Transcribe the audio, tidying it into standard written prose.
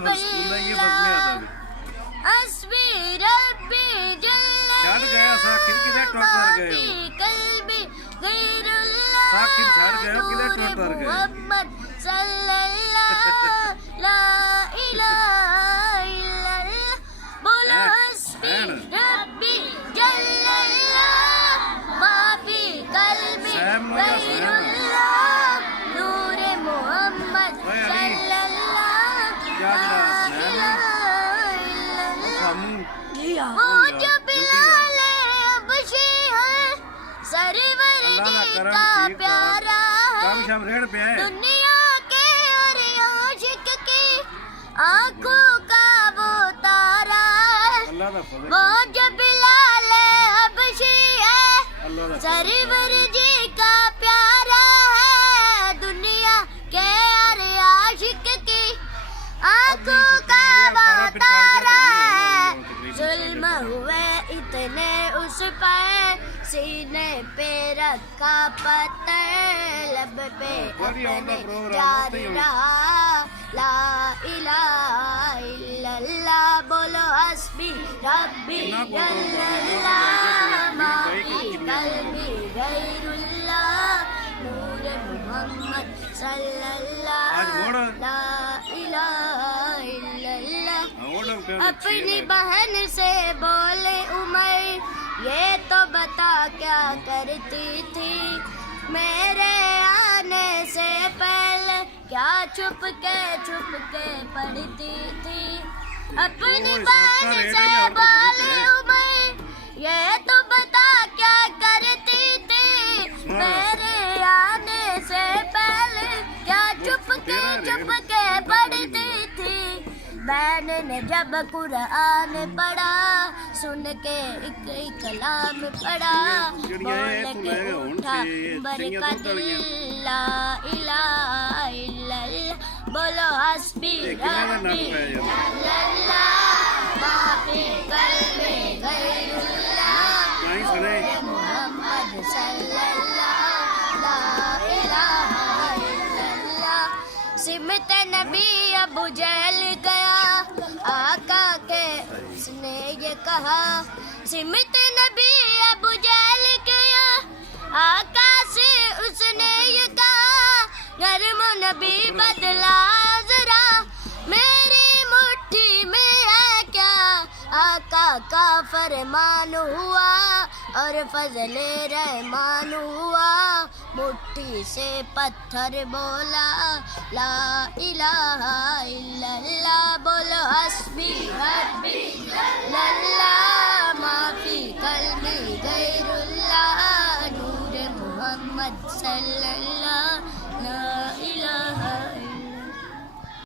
बल्ला हस्बी रब्बी जल्लल्लाह माफी कल्बी गैरुल्लाह नूरे मोहम्मद सल्लल्लाह ला इलाहा इल्लल्लाह बोलो हस्बी रब्बी जल्लल्लाह माफी कल्बी गैरुल्लाह नूरे मोहम्मद सल्लल्लाह ला वो जो बिलाल हबशी है सरवर जी का प्यारा है दुनिया के हर आशिक की आंखों का वो तारा है वो जो बिलाल हबशी है सरवर जी का प्यारा है दुनिया के हर आशिक की आंखों का वो तारा जुल्म हुए इतने उस पर सीने पे रखा पत्थर लब पे अपने जारी रहा ला इलाहा इल्लल्लाह बोलो हस्बी रब्बी जल्लल्लाह माफी कल्बी गैरुल्लाह नूरे मोहम्मद सल्लल्लाह ला इलाहा इल्लल्लाह अपनी बहन से बोले उमर ये तो बता क्या करती थी मेरे आने से पहले क्या छुप के पढ़ती थी अपनी बहन से बोले उमर ये तो बता क्या करती थी मेरे आने से पहले क्या छुप के पढ़ती थी बहन ने जब कुरान पढ़ा सुन के एक कलाम पढ़ा बोल के उठा बरकत ला इलाहा इल्लल्लाह बोलो हस्बी रब्बी जल्लल्लाह माफी कल्बी गैरुल्लाह मोहम्मद सल्लल्लाह ला इलाहा इल्लल्लाह सिमत नबी अबू जहल गया आका के उसने ये कहा सिमत नबी अबू जहल गया आका से उसने ये कहा गर्म नबी बदला जरा मेरी मुट्ठी में है क्या आका का फरमान हुआ और फजले रहमान हुआ मुट्ठी से पत्थर बोला ला इलाहा इल्लल्लाह बोलो हस्बी रब्बी जल्लल्लाह माफी कल्बी गैरुल्लाह नूरे मोहम्मद सल्लल्लाह